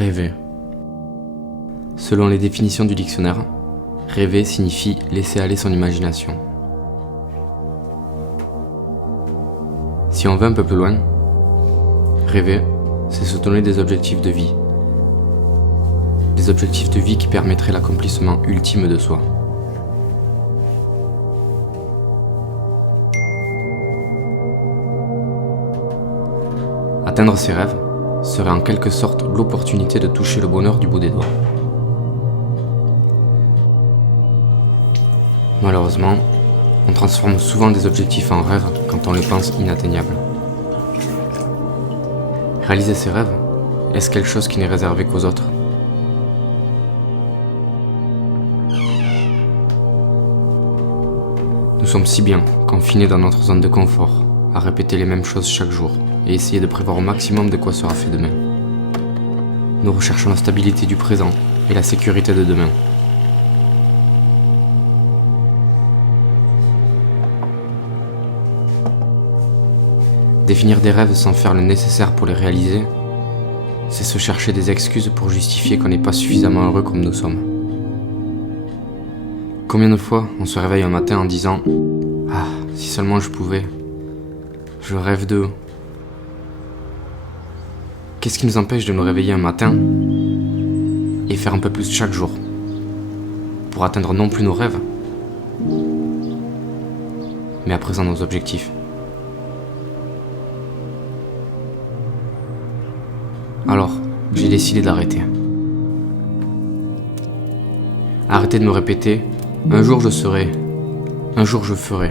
Rêver. Selon les définitions du dictionnaire, rêver signifie laisser aller son imagination. Si on va un peu plus loin, rêver, c'est se donner des objectifs de vie. Des objectifs de vie qui permettraient l'accomplissement ultime de soi. Atteindre ses rêves serait en quelque sorte l'opportunité de toucher le bonheur du bout des doigts. Malheureusement, on transforme souvent des objectifs en rêves quand on les pense inatteignables. Réaliser ses rêves, est-ce quelque chose qui n'est réservé qu'aux autres ? Nous sommes si bien confinés dans notre zone de confort, à répéter les mêmes choses chaque jour et essayer de prévoir au maximum de quoi sera fait demain. Nous recherchons la stabilité du présent et la sécurité de demain. Définir des rêves sans faire le nécessaire pour les réaliser, c'est se chercher des excuses pour justifier qu'on n'est pas suffisamment heureux comme nous sommes. Combien de fois on se réveille un matin en disant « Ah, si seulement je pouvais, je rêve de... » Qu'est-ce qui nous empêche de nous réveiller un matin et faire un peu plus chaque jour pour atteindre non plus nos rêves, mais à présent nos objectifs? Alors, j'ai décidé d'arrêter. Arrêter de me répéter « Un jour je serai, un jour je ferai. »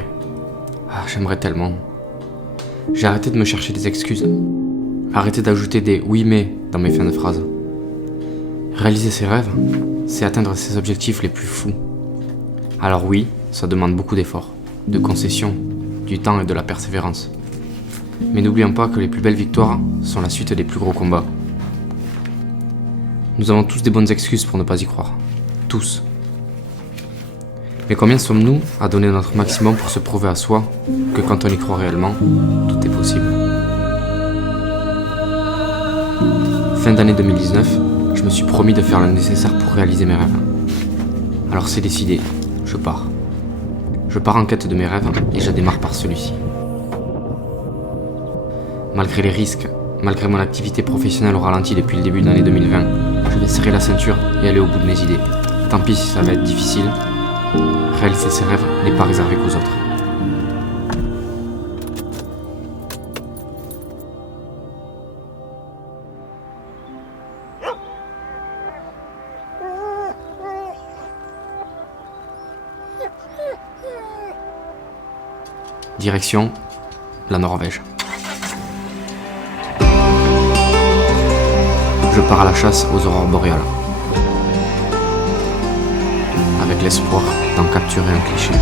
Ah, j'aimerais tellement. J'ai arrêté de me chercher des excuses. Arrêter d'ajouter des « oui mais » dans mes fins de phrases. Réaliser ses rêves, c'est atteindre ses objectifs les plus fous. Alors oui, ça demande beaucoup d'efforts, de concessions, du temps et de la persévérance. Mais n'oublions pas que les plus belles victoires sont la suite des plus gros combats. Nous avons tous des bonnes excuses pour ne pas y croire. Tous. Mais combien sommes-nous à donner notre maximum pour se prouver à soi que quand on y croit réellement, tout est possible. Fin d'année 2019, je me suis promis de faire le nécessaire pour réaliser mes rêves. Alors c'est décidé, je pars. Je pars en quête de mes rêves et je démarre par celui-ci. Malgré les risques, malgré mon activité professionnelle au ralenti depuis le début de l'année 2020, je vais serrer la ceinture et aller au bout de mes idées. Tant pis si ça va être difficile, réaliser ses rêves n'est pas réservé qu'aux autres. Direction, la Norvège. Je pars à la chasse aux aurores boréales, avec l'espoir d'en capturer un cliché.